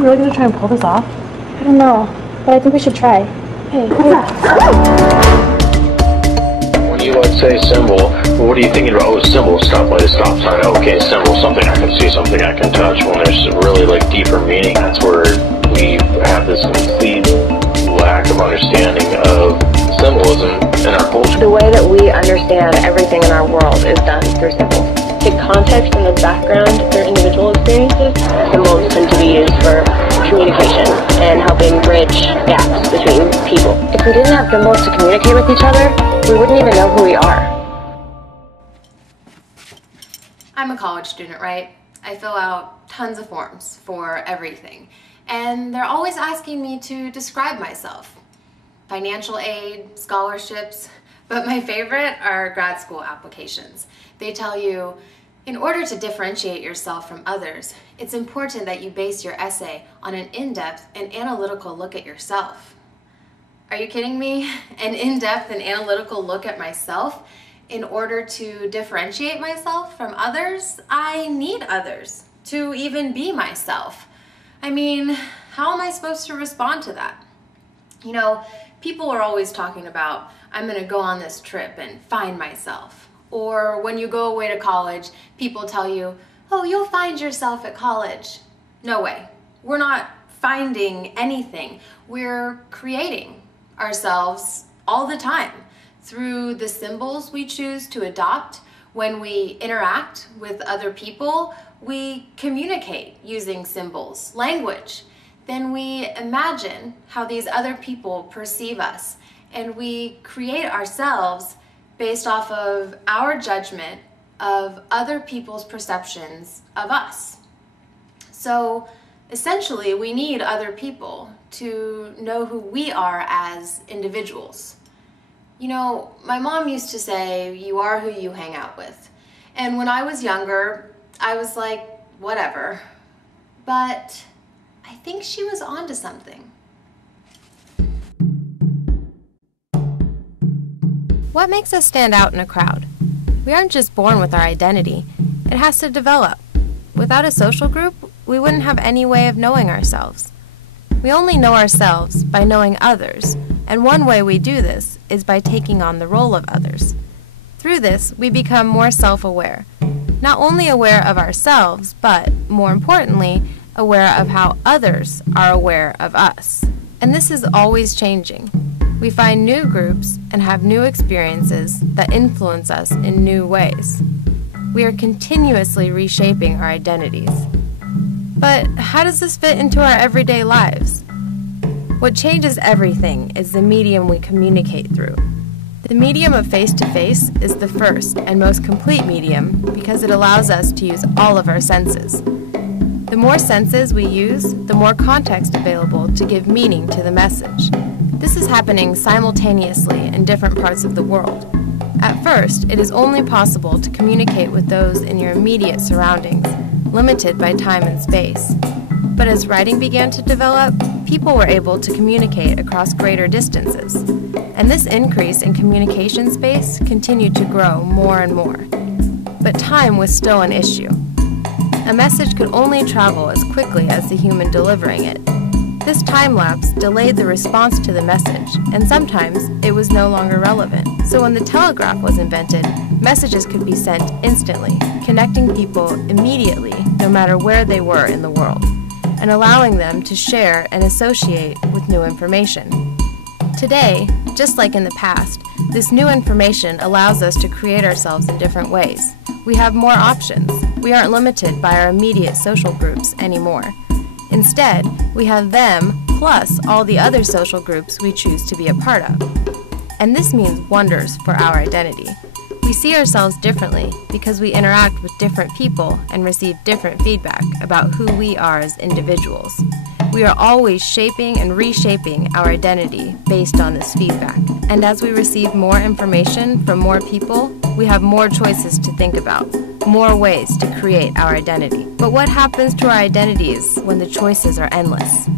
you really gonna try and pull this off? I don't know, but I think we should try. Hey, what's that? When you say symbol, what are you thinking about? Oh, symbol, stoplight, stop sign. Okay, symbol, something I can see, something I can touch. When there's really deeper meaning, that's where we have this complete lack of understanding of symbolism in our culture. The way that we understand everything in our world is done through symbols. The context and the background of their individual experiences, symbols tend to be used for communication and helping bridge gaps between people. If we didn't have symbols to communicate with each other, we wouldn't even know who we are. I'm a college student, right? I fill out tons of forms for everything. And they're always asking me to describe myself. Financial aid, scholarships, but my favorite are grad school applications. They tell you, in order to differentiate yourself from others, it's important that you base your essay on an in-depth and analytical look at yourself. Are you kidding me? An in-depth and analytical look at myself? In order to differentiate myself from others, I need others to even be myself. I mean, how am I supposed to respond to that? You know, people are always talking about, I'm gonna go on this trip and find myself. Or when you go away to college, people tell you, oh, you'll find yourself at college. No way. We're not finding anything. We're creating ourselves all the time through the symbols we choose to adopt. When we interact with other people, we communicate using symbols, language. Then we imagine how these other people perceive us, and we create ourselves based off of our judgment of other people's perceptions of us. So essentially, we need other people to know who we are as individuals. You know, my mom used to say, you are who you hang out with. And when I was younger, I was like, whatever. But I think she was onto something. What makes us stand out in a crowd? We aren't just born with our identity. It has to develop. Without a social group, we wouldn't have any way of knowing ourselves. We only know ourselves by knowing others, and one way we do this is by taking on the role of others. Through this, we become more self-aware. Not only aware of ourselves, but, more importantly, aware of how others are aware of us. And this is always changing. We find new groups and have new experiences that influence us in new ways. We are continuously reshaping our identities. But how does this fit into our everyday lives? What changes everything is the medium we communicate through. The medium of face-to-face is the first and most complete medium because it allows us to use all of our senses. The more senses we use, the more context available to give meaning to the message. This is happening simultaneously in different parts of the world. At first, it is only possible to communicate with those in your immediate surroundings, limited by time and space. But as writing began to develop, people were able to communicate across greater distances. And this increase in communication space continued to grow more and more. But time was still an issue. A message could only travel as quickly as the human delivering it. This time lapse delayed the response to the message, and sometimes it was no longer relevant. So when the telegraph was invented, messages could be sent instantly, connecting people immediately no matter where they were in the world, and allowing them to share and associate with new information. Today, just like in the past, this new information allows us to create ourselves in different ways. We have more options. We aren't limited by our immediate social groups anymore. Instead, we have them plus all the other social groups we choose to be a part of. And this means wonders for our identity. We see ourselves differently because we interact with different people and receive different feedback about who we are as individuals. We are always shaping and reshaping our identity based on this feedback. And as we receive more information from more people, we have more choices to think about, more ways to create our identity. But what happens to our identities when the choices are endless?